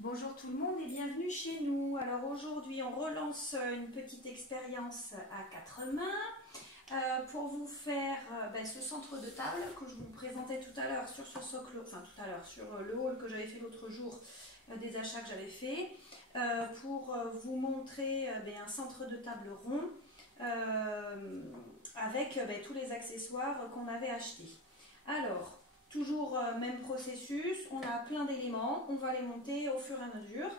Bonjour tout le monde et bienvenue chez nous. Alors aujourd'hui on relance une petite expérience à quatre mains pour vous faire ce centre de table que je vous présentais tout à l'heure sur ce socle, enfin tout à l'heure sur le haul que j'avais fait l'autre jour des achats que j'avais fait pour vous montrer un centre de table rond avec tous les accessoires qu'on avait achetés. Alors toujours même processus, on a plein d'éléments, on va les monter au fur et à mesure.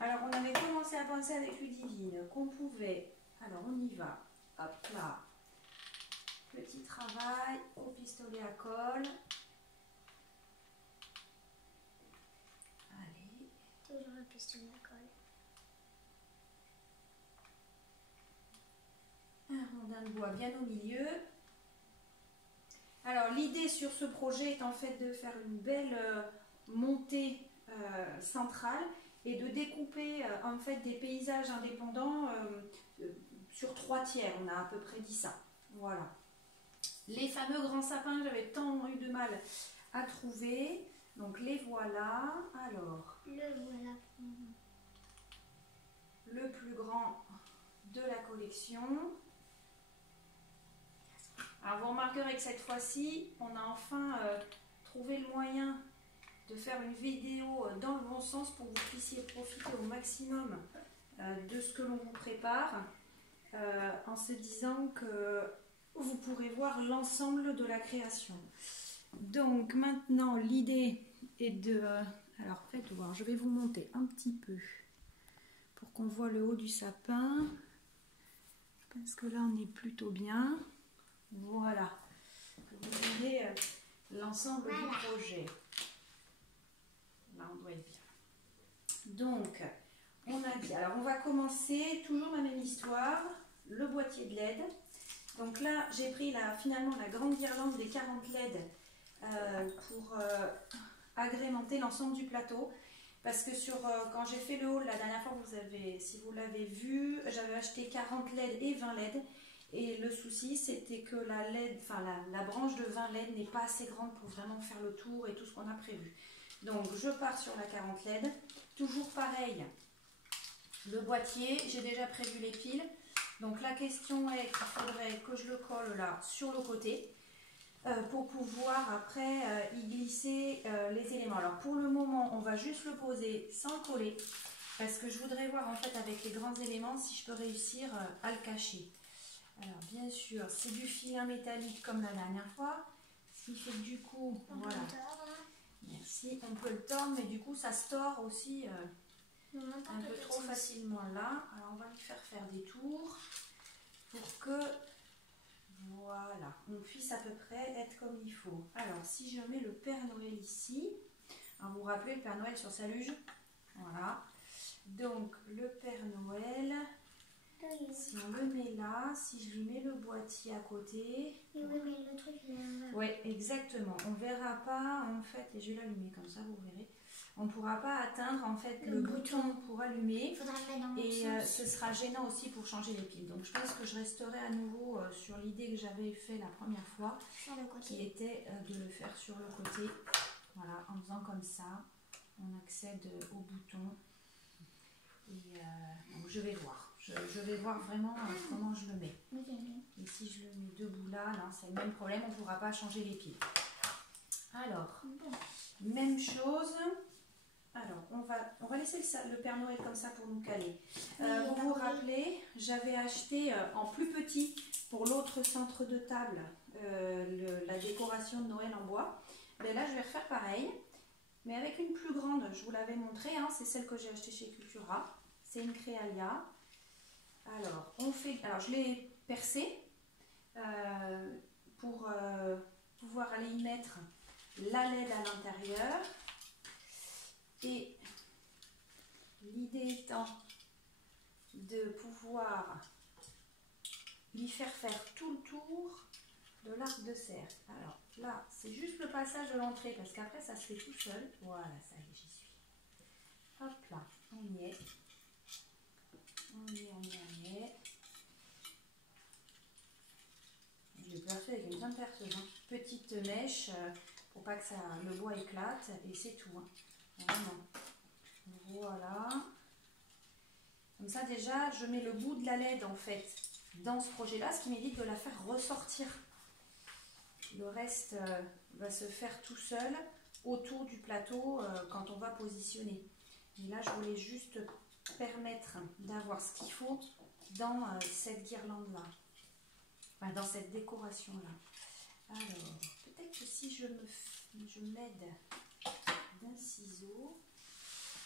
Alors on avait commencé à penser avec Ludivine qu'on pouvait, alors on y va, hop là, petit travail au pistolet à colle. Allez. Toujours le pistolet à colle. Un rondin de bois bien au milieu. Alors l'idée sur ce projet est en fait de faire une belle montée centrale et de découper en fait des paysages indépendants sur 3 tiers. On a à peu près dit ça. Voilà. Les fameux grands sapins, j'avais tant eu de mal à trouver. Donc les voilà. Alors. Le voilà. Le plus grand de la collection. Alors vous remarquerez que cette fois-ci, on a enfin trouvé le moyen de faire une vidéo dans le bon sens pour que vous puissiez profiter au maximum de ce que l'on vous prépare en se disant que vous pourrez voir l'ensemble de la création. Donc maintenant l'idée est de... alors faites voir, je vais vous monter un petit peu pour qu'on voit le haut du sapin. Parce que là on est plutôt bien. Voilà, vous voyez l'ensemble du projet. Là, on doit être bien. Donc, on a dit, alors on va commencer, toujours la même histoire, le boîtier de LED. Donc là, j'ai pris finalement la grande guirlande des 40 LED pour agrémenter l'ensemble du plateau. Parce que quand j'ai fait le haul la dernière fois, si vous l'avez vu, j'avais acheté 40 LED et 20 LED. Et le souci, c'était que la branche de 20 LED n'est pas assez grande pour vraiment faire le tour et tout ce qu'on a prévu. Donc, je pars sur la 40 LED. Toujours pareil, le boîtier, j'ai déjà prévu les piles. Donc, la question est qu'il faudrait que je le colle là sur le côté pour pouvoir après y glisser les éléments. Alors, pour le moment, on va juste le poser sans coller parce que je voudrais voir en fait avec les grands éléments si je peux réussir à le cacher. Alors bien sûr, c'est du filin métallique comme la dernière fois, ce qui fait que du coup, voilà. Merci, on peut le tordre, mais du coup ça se tord aussi un peu trop facilement là. Alors on va lui faire des tours pour que, voilà, on puisse à peu près être comme il faut. Alors si je mets le Père Noël ici, alors vous vous rappelez le Père Noël sur sa luge, voilà. Donc le Père Noël... Si on le met là, si je lui mets le boîtier à côté... Oui, mais le truc là... Oui, exactement. On ne verra pas, en fait, et je vais l'allumer comme ça, vous verrez. On ne pourra pas atteindre, en fait, le bouton pour allumer. Il faudra le mettre dans le et ce sera gênant aussi pour changer les piles. Donc, je pense que je resterai à nouveau sur l'idée que j'avais fait la première fois, qui était de le faire sur le côté. Voilà, en faisant comme ça, on accède au bouton. Et donc je vais voir. Je vais voir vraiment comment je le mets. Et si je le mets debout là, c'est le même problème, on ne pourra pas changer les piles. Alors, même chose. Alors, on va laisser le Père Noël comme ça pour nous caler. Vous vous rappelez, j'avais acheté en plus petit pour l'autre centre de table la décoration de Noël en bois. Mais là, je vais refaire pareil. Mais avec une plus grande, je vous l'avais montré, c'est celle que j'ai achetée chez Cultura. C'est une Créalia. Alors, je l'ai percée pour pouvoir aller y mettre la LED à l'intérieur. Et l'idée étant de pouvoir lui faire tout le tour de l'arc de cercle. Alors là, c'est juste le passage de l'entrée parce qu'après ça se fait tout seul. Voilà, ça y est, j'y suis. Hop là, on y est. On y est. Je l'ai percé avec une bonne perceuse. Petite mèche pour pas que le bois éclate et c'est tout. Vraiment. Voilà. Comme ça déjà, je mets le bout de la LED en fait dans ce projet-là, ce qui m'évite de la faire ressortir. Le reste va se faire tout seul autour du plateau quand on va positionner. Et là, je voulais juste permettre d'avoir ce qu'il faut dans cette guirlande-là, enfin, dans cette décoration-là. Alors, peut-être que si je m'aide d'un ciseau,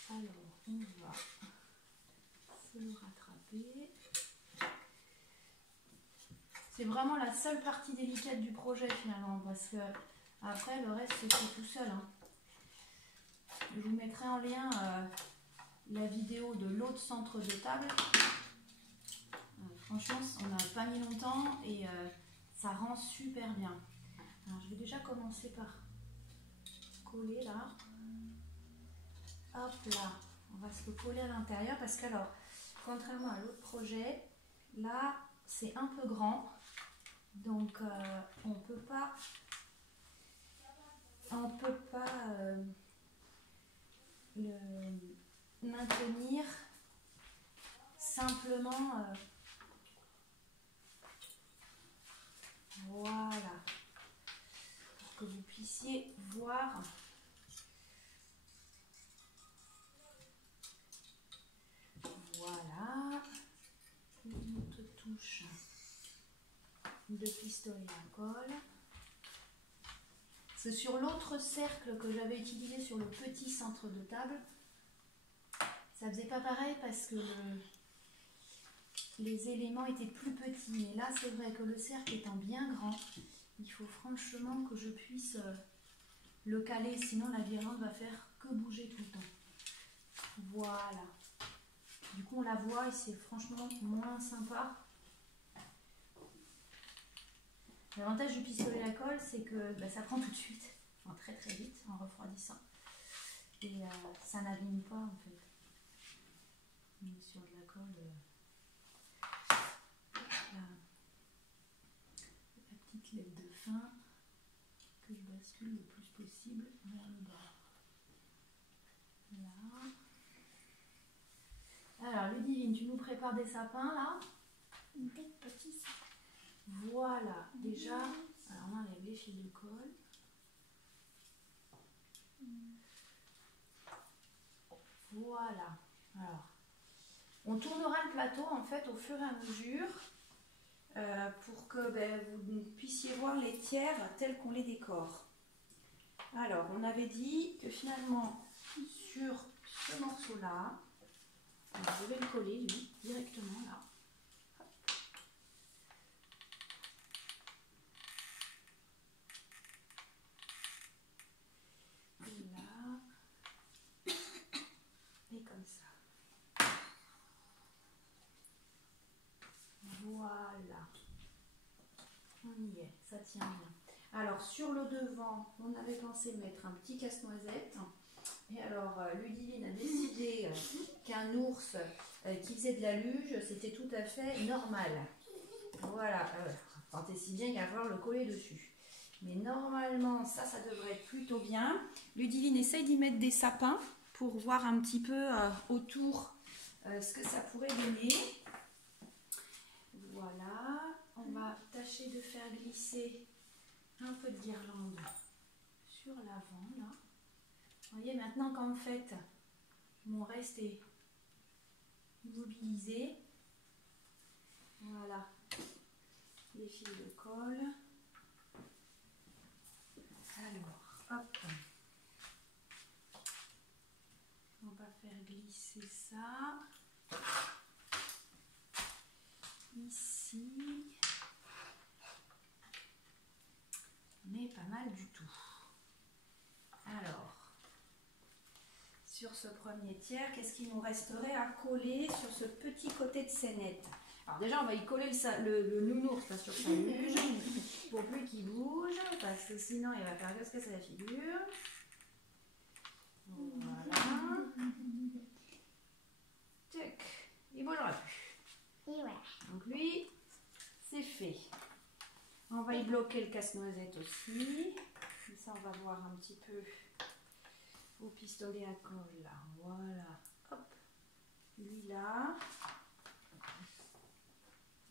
alors on va se le rattraper. C'est vraiment la seule partie délicate du projet finalement, parce que après le reste c'est tout seul. Hein. Je vous mettrai en lien la vidéo de l'autre centre de table. Franchement, on n'a pas mis longtemps et ça rend super bien. Alors, je vais déjà commencer par coller là. Hop là, on va se le coller à l'intérieur parce que alors, contrairement à l'autre projet, là c'est un peu grand, donc on peut pas le maintenir simplement. Voilà, pour que vous puissiez voir. Voilà, une autre touche de pistolet à colle. C'est sur l'autre cercle que j'avais utilisé sur le petit centre de table. Ça faisait pas pareil parce que les éléments étaient plus petits. Mais là, c'est vrai que le cercle étant bien grand, il faut franchement que je puisse le caler. Sinon, la guirlande va faire que bouger tout le temps. Voilà. Du coup, on la voit et c'est franchement moins sympa. L'avantage du pistolet à colle, c'est que ça prend tout de suite, enfin, très très vite, en refroidissant. Et ça n'abîme pas en fait. Mais sur de la colle, la petite LED de fin que je bascule le plus possible vers le bas. Là. Alors, Ludivine, tu nous prépares des sapins là? Des petits sapins. Voilà, déjà, alors on enlève les fils de colle. Voilà, alors, on tournera le plateau en fait au fur et à mesure pour que vous puissiez voir les tiers tels qu'on les décore. Alors, on avait dit que finalement, sur ce morceau-là, je vais le coller lui, directement là. Et comme ça. Voilà. On y est, ça tient bien. Alors sur le devant, on avait pensé mettre un petit casse-noisette. Et alors Ludivine a décidé qu'un ours qui faisait de la luge, c'était tout à fait normal. Voilà, tant et si bien qu'à voir le coller dessus. Mais normalement, ça devrait être plutôt bien. Ludivine essaye d'y mettre des sapins pour voir un petit peu autour ce que ça pourrait donner. Voilà, on va tâcher de faire glisser un peu de guirlande sur l'avant là. Vous voyez maintenant qu'en fait mon reste est mobilisé. Voilà, les fils de colle. Alors, hop. On va faire glisser ça. Ici. Mais pas mal du tout. Alors, sur ce premier tiers, qu'est-ce qu'il nous resterait à coller sur ce petit côté de scénette? Alors déjà, on va y coller le nounours là, sur sa luge pour plus qu'il bouge, parce que sinon il va faire qu'est-ce que c'est la figure. Voilà. Tac. Il bougera plus. Et ouais. Donc lui, c'est fait. On va y bloquer le casse-noisette aussi. Comme ça, on va voir un petit peu au pistolet à colle là. Voilà. Hop. Lui là.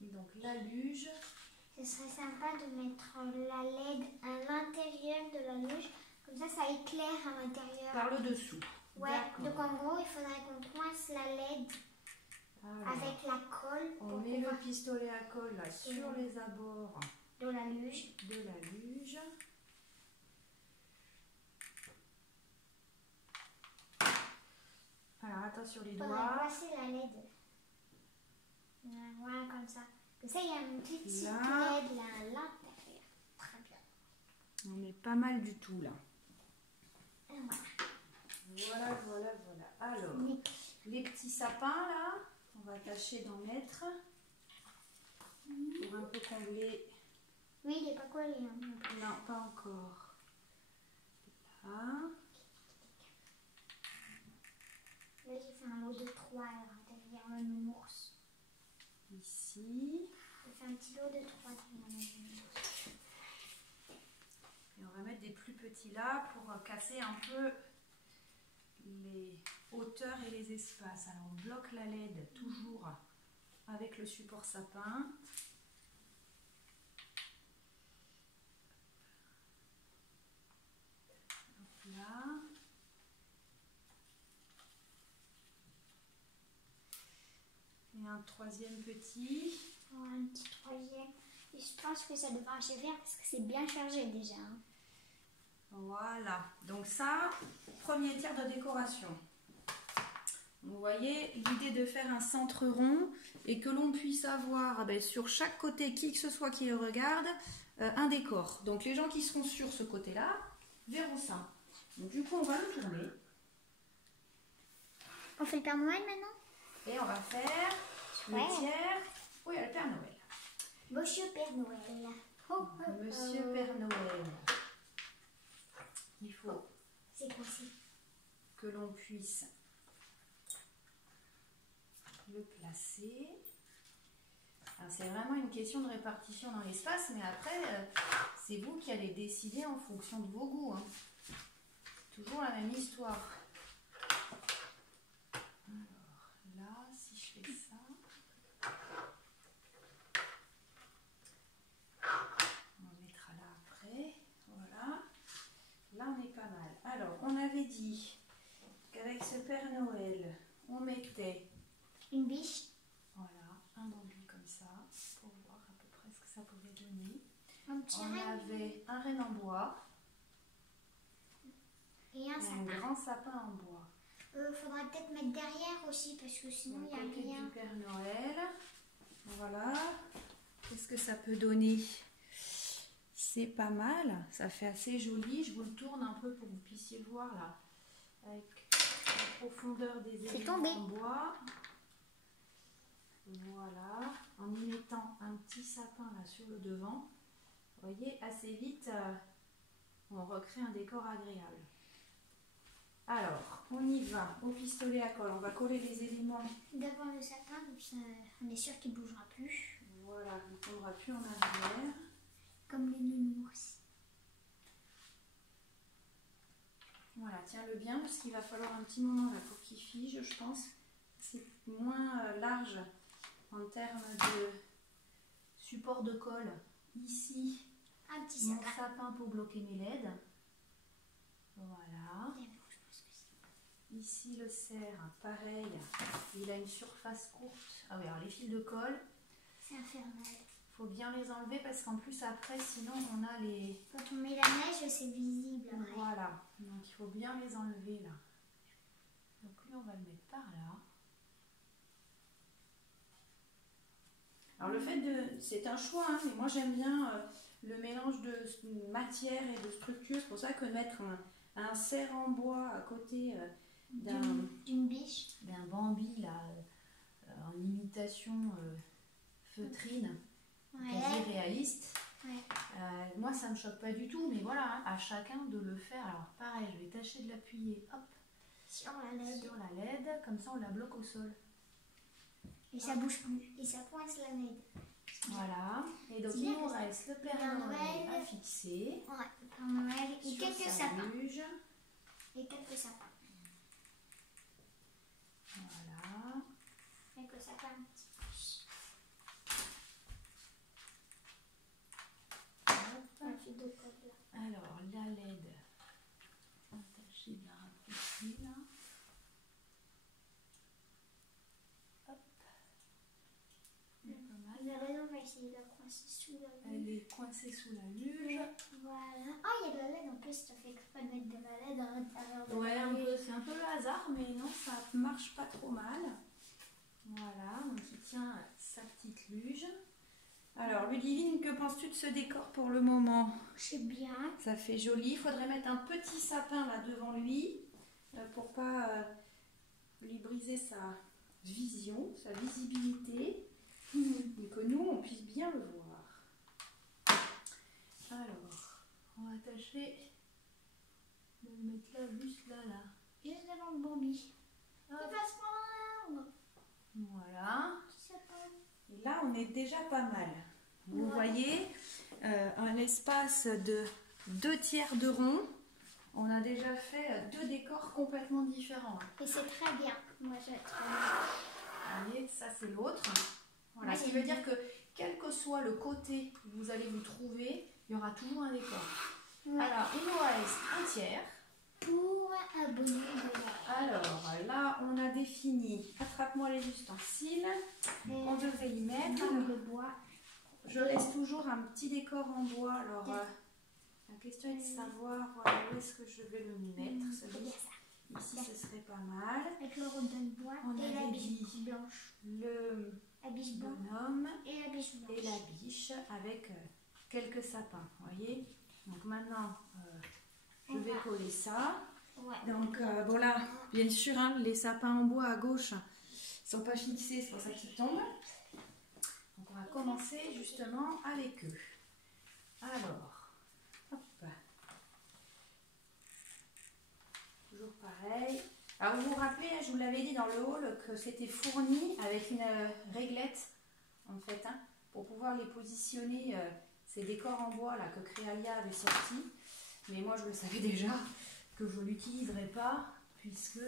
Et donc la luge. Ce serait sympa de mettre la LED à l'intérieur de la luge. Comme ça éclaire à l'intérieur. Par le dessous. Ouais, donc en gros, il faudrait qu'on coince la LED avec la colle. On met le pistolet à colle là, sur les abords de la luge. Alors, attends sur les On va doigts. placer la LED. Voilà, comme ça. Comme ça, il y a une petite LED là à l'intérieur. Très bien. On est pas mal du tout là. Et Voilà. Alors, les petits sapins là, on va tâcher d'en mettre pour un peu combler. Oui, il n'est pas collé. Hein. Non, pas encore. Là. Là, j'ai fait un lot de 3 derrière le nounours. Ici. J'ai fait un petit lot de 3 derrière le nounours. Et on va mettre des plus petits là pour casser un peu les hauteurs et les espaces. Alors on bloque la LED toujours avec le support sapin. Donc là. Et un troisième petit. Un petit troisième. Et je pense que ça devra assez bien parce que c'est bien chargé déjà. Hein. Voilà. Donc ça, premier tiers de décoration. Vous voyez, l'idée de faire un centre rond et que l'on puisse avoir sur chaque côté, qui que ce soit qui le regarde, un décor. Donc les gens qui seront sur ce côté-là verront ça. Donc du coup, on va le tourner. On fait le Père Noël maintenant? Et on va faire le tiers. Oui, il y a le Père Noël. Monsieur Père Noël. Oh, Monsieur Père Noël. Il faut que l'on puisse le placer. C'est vraiment une question de répartition dans l'espace, mais après, c'est vous qui allez décider en fonction de vos goûts. Hein. Toujours la même histoire. Alors là, si je fais ça, on mettra là après. Voilà. Là, on est pas mal. Alors, on avait dit qu'avec ce Père Noël, on mettait une biche. Voilà, un bambou comme ça, pour voir à peu près ce que ça pouvait donner. Un petit on avait un renne en bois et un sapin. Un grand sapin en bois. Faudra peut-être mettre derrière aussi parce que sinon il y a côté rien. Du Père Noël. Voilà. Qu'est-ce que ça peut donner? C'est pas mal, ça fait assez joli. Je vous le tourne un peu pour que vous puissiez voir là, avec la profondeur des éléments en bois. Voilà, en y mettant un petit sapin là sur le devant, vous voyez, assez vite, on recrée un décor agréable. Alors, on y va, au pistolet à colle, on va coller les éléments. Devant le sapin, comme ça, on est sûr qu'il ne bougera plus. Voilà, il ne tournera plus en arrière. Comme les nounours. Voilà, tiens-le bien, parce qu'il va falloir un petit moment là pour qu'il fige, je pense. C'est moins large en termes de support de colle. Ici, un petit mon sapin pour bloquer mes LED. Voilà. Ici le cerf, pareil, il a une surface courte. Ah oui, alors les fils de colle, c'est infernal. Il faut bien les enlever parce qu'en plus après, sinon on a les... Quand on met la neige, c'est visible. Après. Voilà, donc il faut bien les enlever là. Donc lui, on va le mettre par là. Alors le fait de... C'est un choix, hein, mais moi j'aime bien le mélange de matière et de structure. C'est pour ça que mettre un cerf en bois à côté d'une biche, d'un Bambi là, en imitation feutrine, quasi réaliste. Ouais. Moi ça me choque pas du tout, mais voilà, hein, à chacun de le faire. Alors pareil, je vais tâcher de l'appuyer sur la LED, comme ça on la bloque au sol. Et ça bouge plus, et ça coince la LED. Voilà, et donc il nous reste le Père Noël à fixer. Ouais, le Père Noël, et quelques sapins. Et quelques sapins. Voilà. Quelques sapins un petit peu. On fait deux codes là. Alors, la LED attachée bien rapprochée là. Hop. Pas mal. Vous avez raison, on va essayer de la coincer sous la luge. Elle est coincée sous la luge. Voilà. Ah, il y a de la LED en plus, ça fait exprès de mettre de la LED à l'intérieur de Ouais, la un luge. peu, c'est un peu le hasard, mais non, ça marche pas trop mal. Voilà, donc il tient sa petite luge. Alors, Ludivine, que penses-tu de ce décor pour le moment? C'est bien. Ça fait joli. Il faudrait mettre un petit sapin là devant lui pour pas lui briser sa vision, sa visibilité, et que nous, on puisse bien le voir. Alors, on va attacher, on va le mettre là, juste là, là. Juste devant le Bambi. Il Hop. va se prendre. Voilà. Petit sapin. Et là, on est déjà pas mal. Vous Ouais. voyez, un espace de 2/3 de rond. On a déjà fait 2 décors complètement différents. Et c'est très bien. Moi, j'ai très bien. Vous voyez, ça c'est l'autre. Voilà, Ouais, ce qui veut dire que quel que soit le côté où vous allez vous trouver, il y aura toujours un décor. Ouais. Alors, il nous reste un tiers. Pour un bonhomme de la Alors, là, on a défini. Attrape-moi les ustensiles. On devait y mettre. le bois. Je laisse toujours un petit décor en bois. Alors, la question est de savoir voilà, où est-ce que je vais le mettre. Faut bien ça. Ici, ce serait pas mal. Avec le rodin de bois On et la avait biche dit blanche. Le La biche blanche bonhomme et la biche blanche. et la biche avec quelques sapins. Vous voyez? Donc maintenant, je vais coller ça. Ouais. Donc, bon là, bien sûr, hein, les sapins en bois à gauche ne sont pas fixés, c'est pour ça qu'ils tombent. Donc, on va commencer justement avec eux. Alors, hop. Toujours pareil. Alors, vous vous rappelez, hein, je vous l'avais dit dans le hall que c'était fourni avec une réglette, en fait, hein, pour pouvoir les positionner, ces décors en bois là que Créalia avait sortis. Mais moi, je le savais déjà que je ne l'utiliserai pas, puisque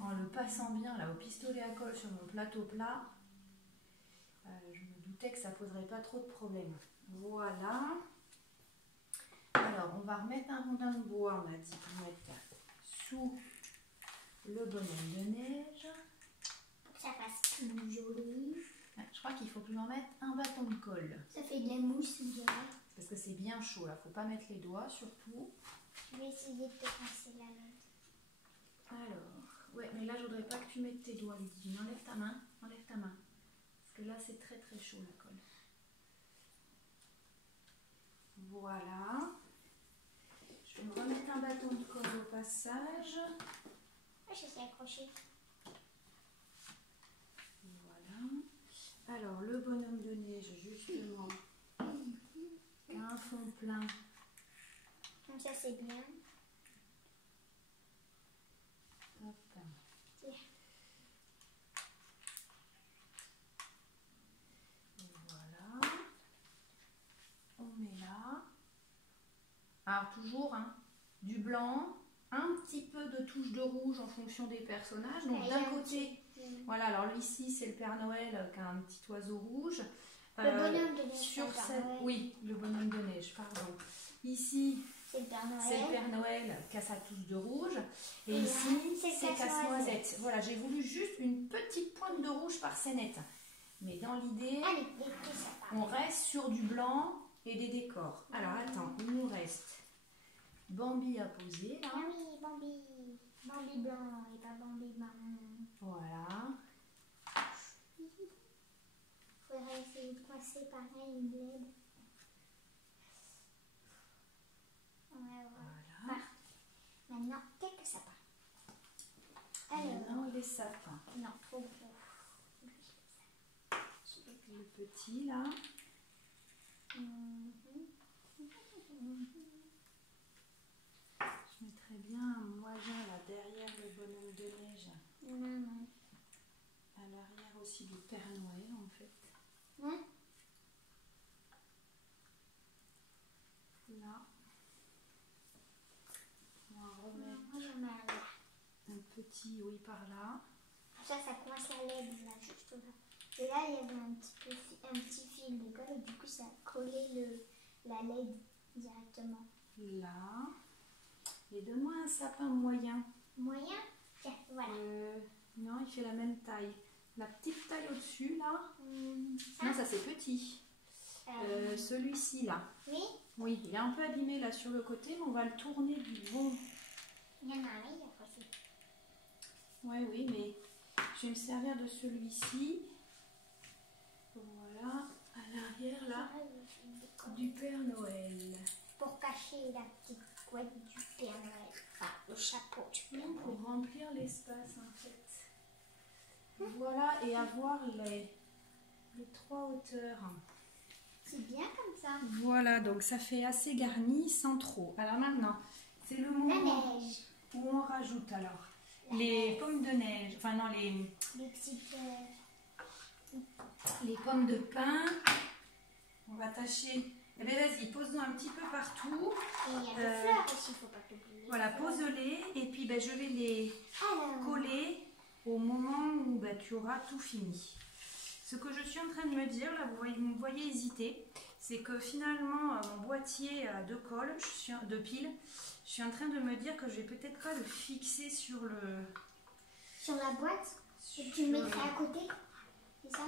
en le passant bien là au pistolet à colle sur mon plateau plat, je me doutais que ça poserait pas trop de problèmes. Voilà. Alors, on va remettre un rondin de bois, on a dit, pour mettre sous le bonhomme de neige. Pour que ça fasse plus joli. Je crois qu'il faut que je lui en mette un bâton de colle. Ça fait de la mousse, on dirait. Parce que c'est bien chaud là, faut pas mettre les doigts surtout. Je vais essayer de te passer la LED. Alors, ouais, mais là je voudrais pas que tu mettes tes doigts, Ludivine. Enlève ta main, enlève ta main. Parce que là c'est très très chaud la colle. Voilà. Je vais me remettre un bâton de colle au passage. Ah, je sais accrocher. Voilà. Alors, le bonhomme de neige, justement, qui a un fond plein. Comme ça, c'est bien. Hop. Tiens. Voilà. On met là. Alors, toujours, hein, du blanc, un petit peu de touche de rouge en fonction des personnages. Donc, d'un côté, voilà, alors ici, c'est le Père Noël qui a un petit oiseau rouge. Le bonhomme de neige. Sur cette... Oui, le bonhomme de neige, pardon. Ici, c'est le Père Noël. c'est le Père Noël qui a sa touche de rouge. Et, Et ici, là, c'est Casse-Noisette. Voilà, j'ai voulu juste une petite pointe de rouge par scénette. Mais dans l'idée, Allez, les petits sapins. on reste sur du blanc et des décors. Alors, attends, il nous reste Bambi à poser, là. Ah oui, Bambi. Bambi blanc et pas Bambi marron. Voilà. Faudrait essayer de coincer pareil une LED. Ouais, voilà. Voilà. Maintenant, quelques sapins. Alors, Maintenant, les sapins. non, trop gros. Le petit, là. Je mettrais bien un moyen là derrière le bonhomme de neige. Non. À l'arrière aussi du Père Noël en fait. Hein? Là. On va remettre petit, oui, par là. Ça coince la LED là, juste là. Et là, il y avait un petit fil de colle et du coup, ça a collé la LED directement. Là. Et donne-moi un sapin moyen. Moyen? Tiens, voilà. Non, il fait la même taille. La petite taille au-dessus, là. Ça? Non, ça c'est petit. Celui-ci, là. Oui? Oui, il est un peu abîmé là sur le côté, mais on va le tourner du bon. Il y en a un meilleur aussi. Ouais, oui, mais je vais me servir de celui-ci. Voilà, à l'arrière là, du Père Noël. Pour cacher la petite couette du Père Noël. Enfin, le chapeau du Père Noël. Pour remplir l'espace en fait. Voilà, et avoir les 3 hauteurs. C'est bien comme ça. Voilà, donc ça fait assez garni sans trop. Alors maintenant, c'est le moment La neige. où on rajoute alors les pommes de neige, enfin non, les petites... les pommes de pin. On va tâcher. Eh bien vas-y, pose-nous un petit peu partout. Et il y a des fleurs aussi, il ne faut pas t'oublier. Voilà, pose-les et puis ben, je vais les coller au moment où ben, tu auras tout fini. Ce que je suis en train de me dire, là vous me voyez hésiter, c'est que finalement mon boîtier de colle, de pile, je suis en train de me dire que je vais peut-être pas le fixer sur le... Sur la boîte. Et tu le mettrais à côté. C'est ça?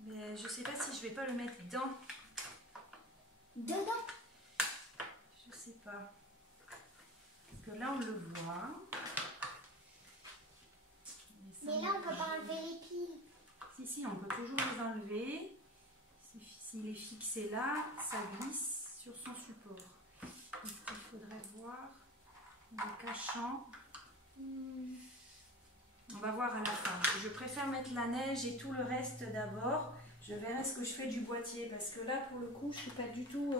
Mais je sais pas si je vais pas le mettre Dedans? Je sais pas. Parce que là on le voit. Mais là on peut pas enlever les piles. Si, on peut toujours les enlever. S'il est fixé là, ça glisse sur son support. Donc, il faudrait voir en le cachant. On va voir à la fin. Je préfère mettre la neige et tout le reste d'abord. Je verrai ce que je fais du boîtier parce que là, pour le coup, je suis pas du tout.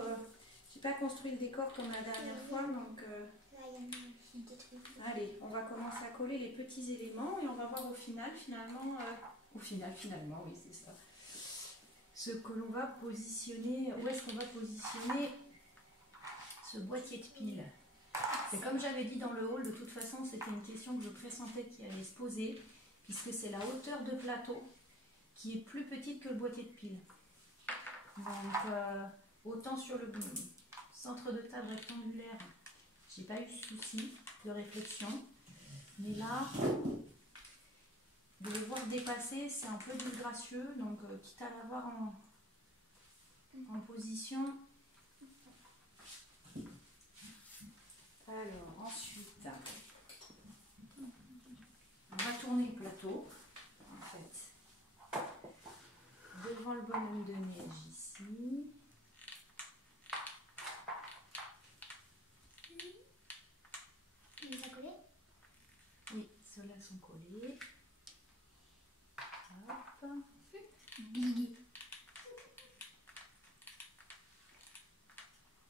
J'ai pas construit le décor comme la dernière fois, donc. Là, il y en a aussi des trucs. Allez, on va commencer à coller les petits éléments et on va voir au final, finalement. Finalement, oui, c'est ça. Ce que l'on va positionner. Où est-ce qu'on va positionner ce boîtier de piles? C'est comme j'avais dit dans le hall, de toute façon, c'était une question que je pressentais qui allait se poser, puisque c'est la hauteur de plateau qui est plus petite que le boîtier de piles. Donc, autant sur le centre de table rectangulaire, j'ai pas eu de souci de réflexion, mais là, de le voir dépasser, c'est un peu disgracieux, donc quitte à l'avoir en position. Alors, ensuite, on va tourner le plateau, en fait, devant le bonhomme de neige ici. Il les a collés? Oui, ceux-là sont collés. Hop. Big.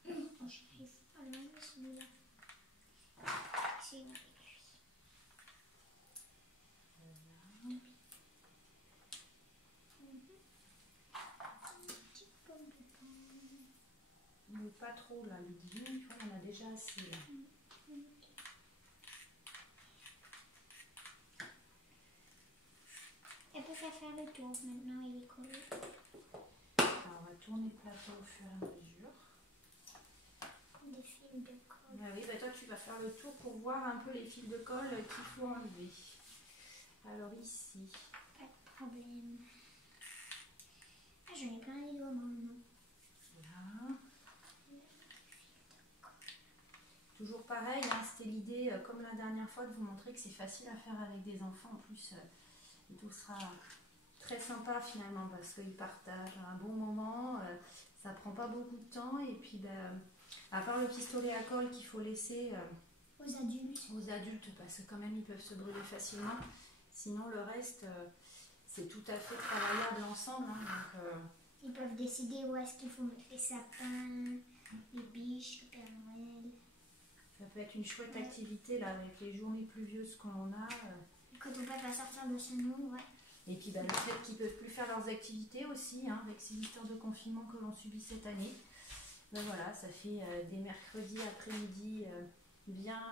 Oh, j'arrive pas à l'enlever celui-là. C'est une petite pomme de pain. Mais pas trop là, Ludivine, tu vois, on a déjà assez là. Elle peut faire le tour maintenant, il est collé. Alors, on va tourner le plateau au fur et à mesure. Des fils de colle. Ah oui, bah toi tu vas faire le tour pour voir un peu les fils de colle qu'il faut enlever. Alors ici. Pas de problème. Ah, j'en ai plein les doigts maintenant. Là. Toujours pareil, hein, c'était l'idée, comme la dernière fois, de vous montrer que c'est facile à faire avec des enfants. En plus, et tout sera très sympa finalement parce qu'ils partagent un bon moment. Ça prend pas beaucoup de temps et puis ben, à part le pistolet à colle qu'il faut laisser Aux adultes parce que quand même ils peuvent se brûler facilement. Sinon le reste c'est tout à fait travaillable ensemble. Hein, donc, ils peuvent décider où est-ce qu'il faut mettre les sapins, les biches, le Père Noël. Ça peut être une chouette activité là avec les journées pluvieuses qu'on a. Quand on va sortir de ce monde, ouais. Et puis ben, le fait qu'ils ne peuvent plus faire leurs activités aussi, hein, avec ces histoires de confinement que l'on subit cette année. Ben voilà, ça fait des mercredis après-midi bien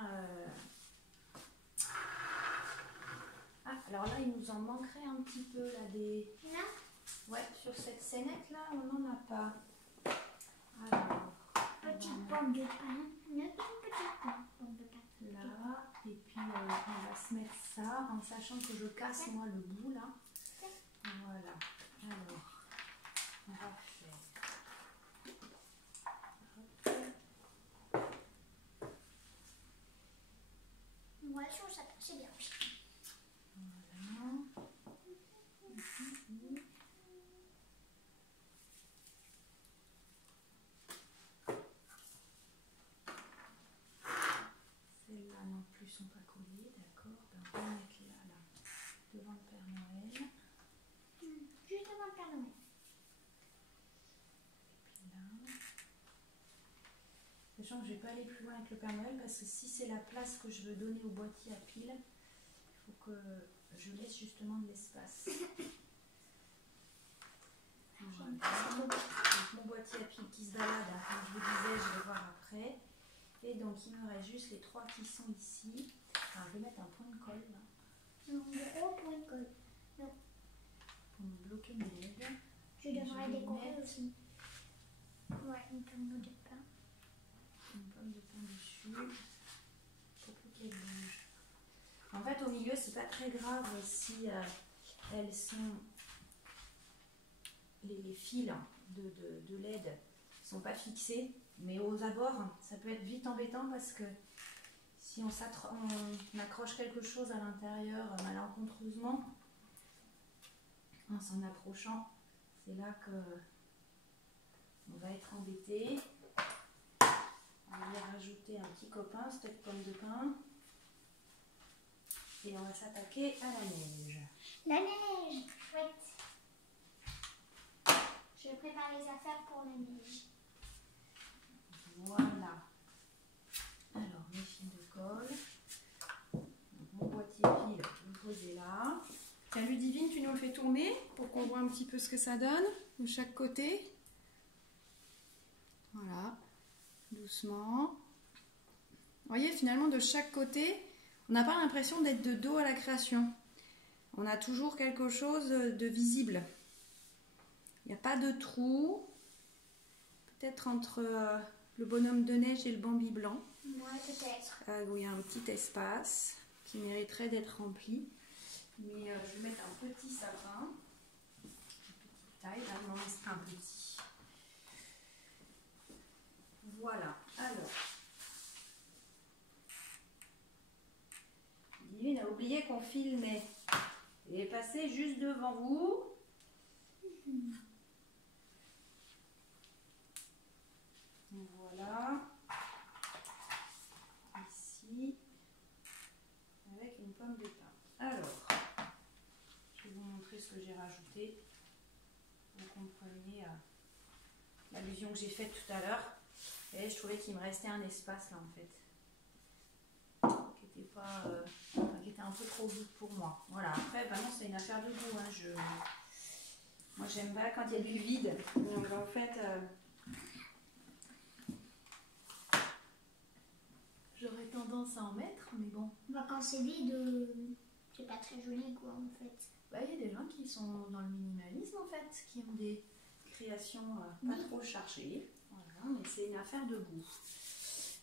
Alors là, il nous en manquerait un petit peu, là, des... Non. Ouais, sur cette scénette-là, on n'en a pas. Alors... Petite pomme de pain. Une petite pomme de pain. Là, et puis on va se mettre ça, en sachant que je casse, moi, le bout, là. Voilà. Alors, on va faire... Ouais, je trouve ça c'est bien aussi. Voilà. Celles-là non plus sont pas collées, d'accord. Ben, on va mettre là, devant le Père Noël. Juste devant le Père Noël. Et puis là. Sachant que je ne vais pas aller plus loin avec le Père Noël parce que si c'est la place que je veux donner au boîtier à piles, il faut que je laisse justement de l'espace. Voilà. Donc, mon boîtier à piles qui se balade, hein, comme je vous disais, je vais voir après. Et donc il me reste juste les 3 qui sont ici. Alors, je vais mettre un point de colle là. Non, le haut point de colle. Non. Pour me bloquer mes LED. Je devrais décorer aussi. Ouais, une pomme de pain. Une pomme de pain dessus. Pour plus qu'elle bouge. En fait, au milieu, c'est pas très grave si elles sont. Les fils de LED ne sont pas fixés, mais aux abords, ça peut être vite embêtant parce que si on accroche quelque chose à l'intérieur malencontreusement, en s'en approchant, c'est là que on va être embêté. On va y rajouter un petit copain, cette pomme de pain, et on va s'attaquer à la neige. La neige, chouette. Je prépare les affaires pour la neige. Voilà. Alors, mes fils de colle. Donc, mon boîtier pile, vous le posez là. Tiens, Ludivine, tu nous le fais tourner pour qu'on voit un petit peu ce que ça donne de chaque côté. Voilà, doucement. Vous voyez, finalement, de chaque côté, on n'a pas l'impression d'être de dos à la création. On a toujours quelque chose de visible. Il n'y a pas de trou. Peut-être entre le bonhomme de neige et le Bambi blanc. Moi, peut-être. Où il y a un petit espace qui mériterait d'être rempli. Mais je vais mettre un petit sapin. Une petite taille, là, il m'en reste un petit. Voilà, alors. Divine a oublié qu'on filmait. Il est passé juste devant vous. Voilà. Ici. Avec une pomme de pain. Alors, je vais vous montrer ce que j'ai rajouté. Vous compreniez l'allusion que j'ai faite tout à l'heure. Et je trouvais qu'il me restait un espace là en fait. Qui était un peu trop vide pour moi. Voilà, après, vraiment, c'est une affaire de goût. Hein. Moi, j'aime pas quand il y a du vide. Donc, en fait, j'aurais tendance à en mettre, mais bon. Bah, quand c'est vide, c'est pas très joli, quoi, en fait. Bah, il y a des gens qui sont dans le minimalisme, en fait, qui ont des créations pas trop chargées. Voilà, mais c'est une affaire de goût.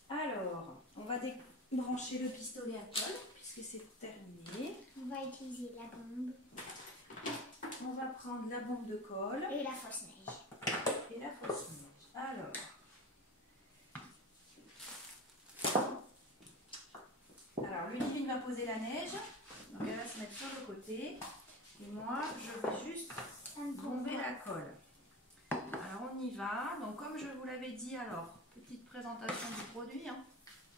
Alors, on va débrancher le pistolet à colle, puisque c'est terminé. On va utiliser la bombe. On va prendre la bombe de colle. Et la fausse neige. Et la fausse neige. Alors, Ludivine va poser la neige. Donc, elle va se mettre sur le côté. Et moi, je vais juste bomber la colle. Alors, on y va. Donc, comme je vous l'avais dit, alors, petite présentation du produit. Hein.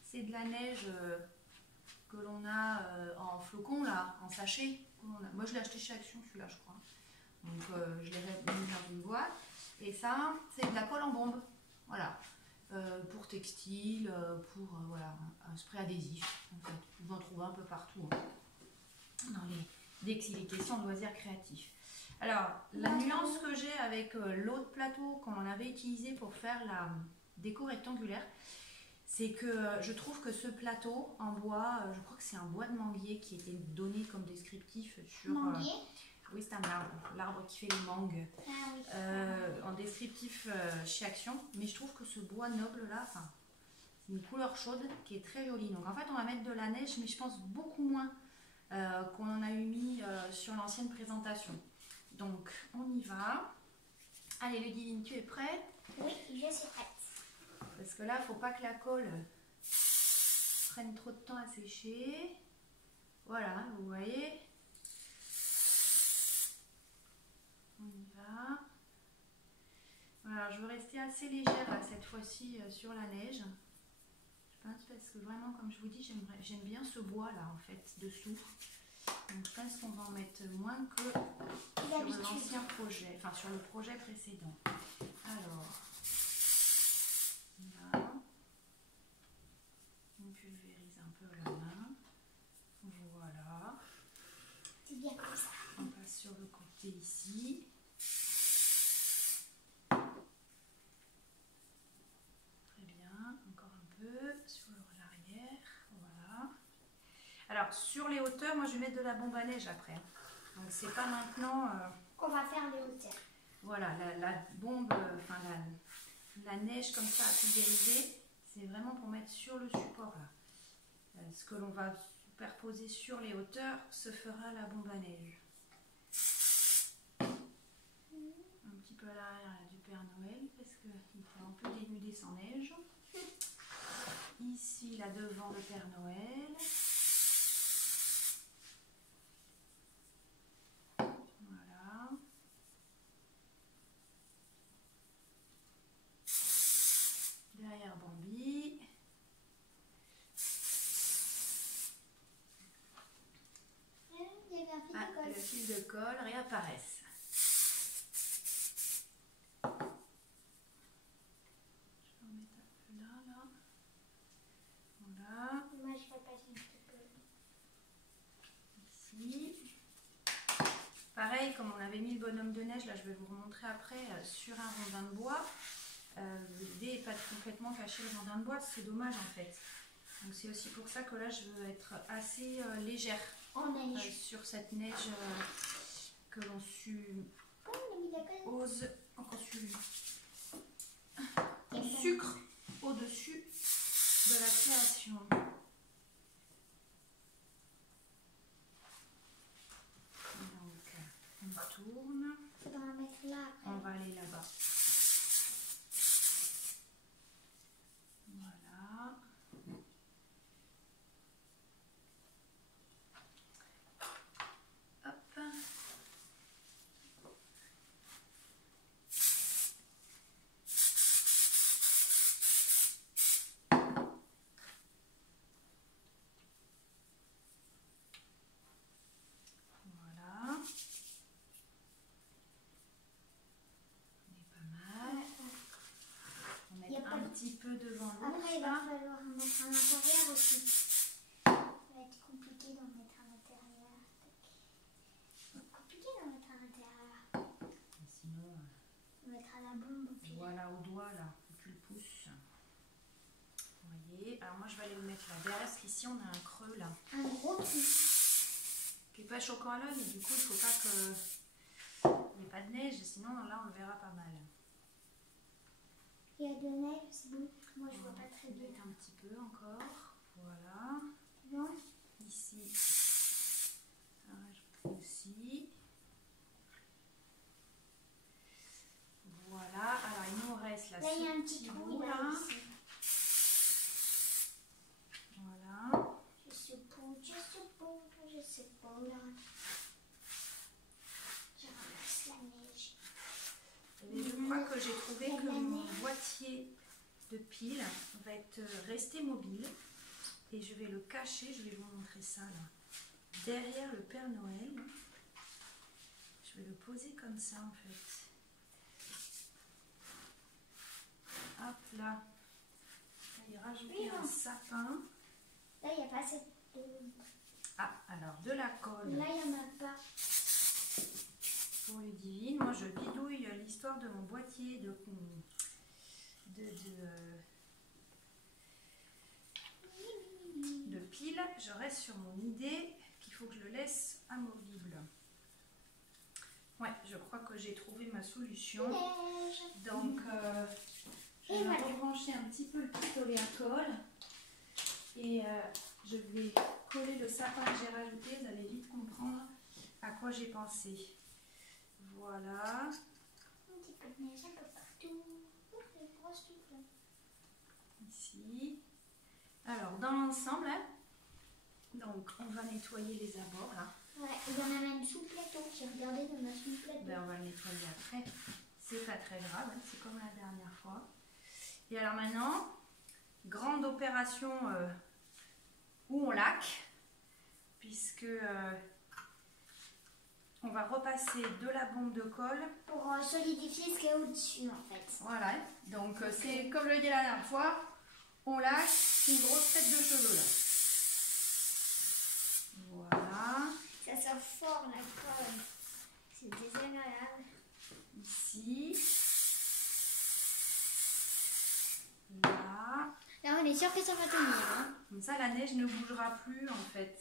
C'est de la neige que l'on a en flocons, là, en sachet. Moi, je l'ai acheté chez Action, celui-là, je crois. Donc, je l'ai mis dans une boîte. Et ça, c'est de la colle en bombe. Voilà. Pour textile, pour voilà, un spray adhésif. En fait. Vous en trouvez un peu partout. Hein. Dès qu'il est question de loisirs créatifs. Alors, la nuance que j'ai avec l'autre plateau qu'on avait utilisé pour faire la déco rectangulaire, c'est que je trouve que ce plateau en bois, je crois que c'est un bois de manguier qui était donné comme descriptif sur... Manguier. Oui, c'est un arbre, l'arbre qui fait les mangues. Ah oui. En descriptif chez Action. Mais je trouve que ce bois noble là, enfin, c'est une couleur chaude qui est très jolie. Donc en fait, on va mettre de la neige, mais je pense beaucoup moins qu'on en a eu mis sur l'ancienne présentation. Donc on y va. Allez Ludivine, tu es prête? Oui, je suis prête. Parce que là, il ne faut pas que la colle prenne trop de temps à sécher. Voilà, vous voyez. On y va. Voilà, je veux rester assez légère là, cette fois-ci sur la neige. Je pense parce que vraiment, comme je vous dis, j'aime bien ce bois là en fait, dessous. Donc je pense qu'on va en mettre moins que sur l'ancien projet, enfin sur le projet précédent. Alors, là, on pulvérise un peu la main. Voilà. C'est bien comme ça. On passe sur le côté ici. Très bien, encore un peu sur l'arrière. Voilà. Alors sur les hauteurs, moi je vais mettre de la bombe à neige après. Donc c'est pas maintenant. On va faire les hauteurs. Voilà, la bombe, enfin la neige comme ça à pulvériser, c'est vraiment pour mettre sur le support là. Ce que l'on va superposer sur les hauteurs se fera la bombe à neige. Un petit peu à l'arrière du Père Noël parce qu'il fait un peu dénudé sans neige. Ici là devant le Père Noël. Voilà. Derrière Bambi. Il y avait un fil de colle. Le fil de colle réapparaisse. Je vais en mettre un peu là. Voilà. Moi, je vais passer un petit peu. Ici. Pareil, comme on avait mis le bonhomme de neige, là je vais vous remontrer après sur un rondin de bois. L'idée n'est pas de complètement cacher le rondin de bois, c'est dommage en fait. Donc c'est aussi pour ça que là je veux être assez légère En neige. sur cette neige que l'on Comme on a mis la colle. ose, on sucre au-dessus de la création. Donc on tourne, Il faudra mettre là on après. va aller là-bas. Voilà. Hop. Voilà. On est pas mal. On met Il y a pas un de- petit peu devant Après, l'autre il va là. falloir en mettre à l'intérieur aussi. Ça va être compliqué d'en mettre à l'intérieur. Ça va être compliqué d'en mettre à l'intérieur. Et sinon, On mettra la bombe au pire. voilà au doigt là, où tu le pousses. Vous voyez. Alors moi je vais aller le mettre là derrière parce qu'ici on a un creux là. Un gros trou. Qui n'est pas choquant à l'œil, mais du coup il ne faut pas qu'il n'y ait pas de neige, sinon là on le verra pas mal. Il y a de la neige, c'est bon. Moi, je On vois va pas très bien. mettre un petit peu encore. Voilà. Non. Ici, ça rajoute aussi. Voilà. Alors il nous reste là, Là, il y a ce un petit trou. bout Il y a là. aussi. Voilà. Je suppose. Je ramasse la neige. Et je crois que j'ai trouvé que mon boîtier de piles va être resté mobile. Et je vais le cacher, je vais vous montrer ça là. Derrière le Père Noël. Je vais le poser comme ça en fait. Hop là. Et rajouter un sapin. Là, il n'y a pas assez de... Ah, alors de la colle Là, il n'y en a pas. pour Ludivine. Moi je bidouille l'histoire de mon boîtier piles, je reste sur mon idée qu'il faut que je le laisse amovible. Ouais, je crois que j'ai trouvé ma solution. Donc, je vais rebrancher un petit peu le pistolet à colle. Et je vais coller le sapin que j'ai rajouté. Vous allez vite comprendre à quoi j'ai pensé. Voilà. Un petit peu de neige un peu partout. Ici. Alors, dans l'ensemble, hein, donc on va nettoyer les abords là. Ouais, il y en a même sous plateau. J'ai regardé dans ma sous plateau. Ben, on va le nettoyer après. C'est pas très grave, hein, c'est comme la dernière fois. Et alors maintenant, grande opération où on laque, puisque on va repasser de la bombe de colle Pour solidifier ce qu'il y a au-dessus en fait. Voilà, donc c'est comme je l'ai dit la dernière fois, on lâche une grosse tête de cheveux là. Voilà. Ça sort fort la colle. C'est désagréable. Ici. Là. Là on est sûr que ça va tenir. Hein. Comme ça la neige ne bougera plus en fait.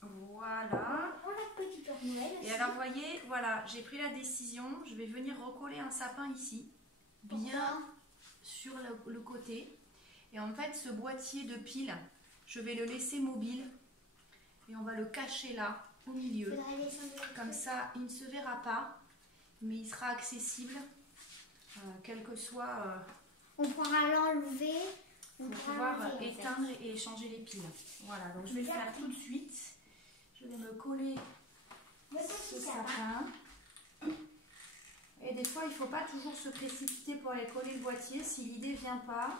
Voilà. On a le petit Père Noël aussi. Et alors, vous voyez, voilà, j'ai pris la décision. Je vais venir recoller un sapin ici, bien sur le côté. Et en fait, ce boîtier de piles, je vais le laisser mobile. Et on va le cacher là, au milieu. Comme ça, il ne se verra pas, mais il sera accessible, quel que soit... on pourra l'enlever. Pour pouvoir éteindre et changer les piles. Voilà, donc je vais le faire tout de suite. Je vais me coller ce sapin. Et des fois, il ne faut pas toujours se précipiter pour aller coller le boîtier. Si l'idée ne vient pas,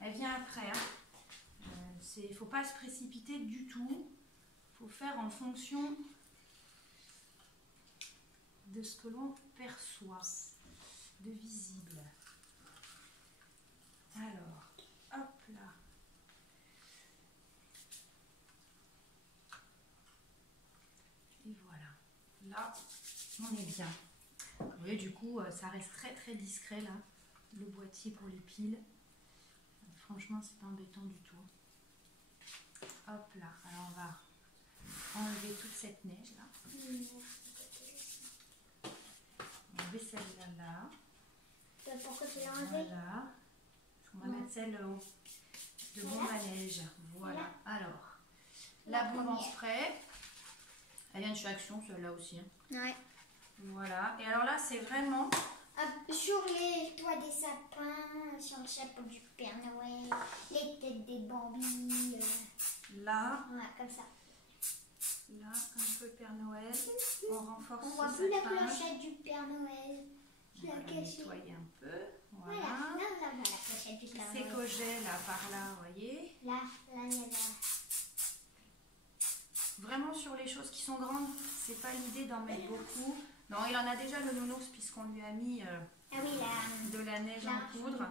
elle vient après. Hein. Il ne faut pas se précipiter du tout. Il faut faire en fonction de ce que l'on perçoit, de visible. Alors, hop là. Et voilà. Là, on est bien. Vous voyez, du coup, ça reste très très discret là, le boîtier pour les piles. Franchement, c'est pas embêtant du tout. Hop là. Alors, on va enlever toute cette neige là. Enlever celle-là là. Pourquoi tu l'as enlevé? Voilà. On va mettre celle de bombe à neige. Voilà. Alors, la bombe en spray. Elle vient de chez Action, celle-là aussi. Ouais. Voilà. Et alors là, c'est vraiment... Sur les toits des sapins, sur le chapeau du Père Noël, les têtes des bambis. Là. Ouais, comme ça. Là, un peu Père Noël. On renforce On ce voit plus la sapin. clochette du Père Noël. On va la nettoyer un peu. Voilà. Voilà, là, la clochette du Père Ces Noël. cogets là, par là, vous voyez. Là, il y a là. Vraiment sur les choses qui sont grandes, c'est pas l'idée d'en mettre beaucoup. Non, il en a déjà le nounours puisqu'on lui a mis Ah oui, là. de la neige en poudre.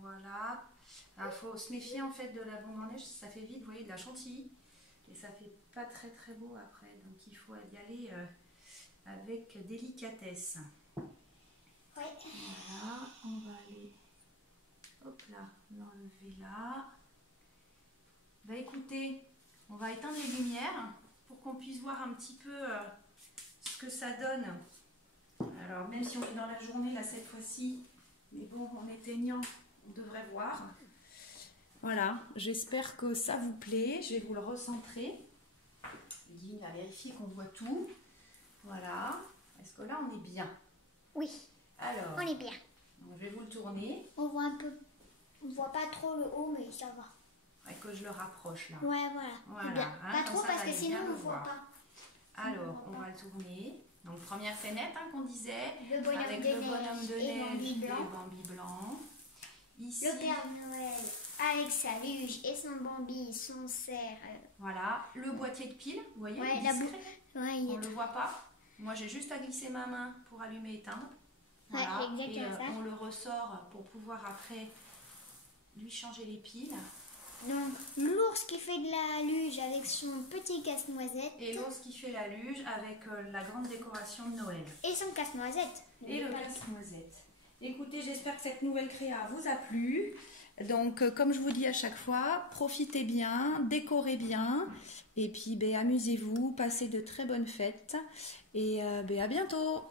Voilà. Il faut se méfier en fait de la bombe en neige, ça fait vite, vous voyez, de la chantilly. Et ça fait pas très très beau après. Donc il faut y aller avec délicatesse. Ouais. Voilà, on va aller, hop là, l'enlever là. Bah écoutez, on va éteindre les lumières pour qu'on puisse voir un petit peu ce que ça donne. Alors même si on est dans la journée là cette fois-ci, mais bon, en éteignant, on devrait voir. Voilà, j'espère que ça vous plaît. Je vais vous le recentrer. Guy va vérifier qu'on voit tout. Voilà. Est-ce que là on est bien? Oui. Alors, On est bien. je vais vous le tourner. On voit un peu. On voit pas trop le haut, mais ça va. Et que je le rapproche là. Ouais, voilà. Voilà, Bien. hein, Pas comme trop ça, parce vous que allez sinon bien on le ne voit voir. pas. Alors, on va le tourner. Donc, première fenêtre qu'on disait. Le bonhomme avec de le bonhomme de neige et neige Bambi et blanc. Bambi blanc. Ici, Le Père Noël avec sa luge et son Bambi, son cerf. voilà, le boîtier de piles. Vous voyez, Ouais, discret. Ouais, il On est ne le voit pas. Moi, j'ai juste à glisser ma main pour allumer et éteindre. Ouais, Voilà. Et exactement ça. on le ressort pour pouvoir après lui changer les piles. Donc, l'ours qui fait de la luge avec son petit casse-noisette. Et l'ours qui fait la luge avec la grande décoration de Noël. Et son casse-noisette. Et le casse-noisette. Écoutez, j'espère que cette nouvelle créa vous a plu. Donc, comme je vous dis à chaque fois, profitez bien, décorez bien, et puis amusez-vous, passez de très bonnes fêtes, et à bientôt.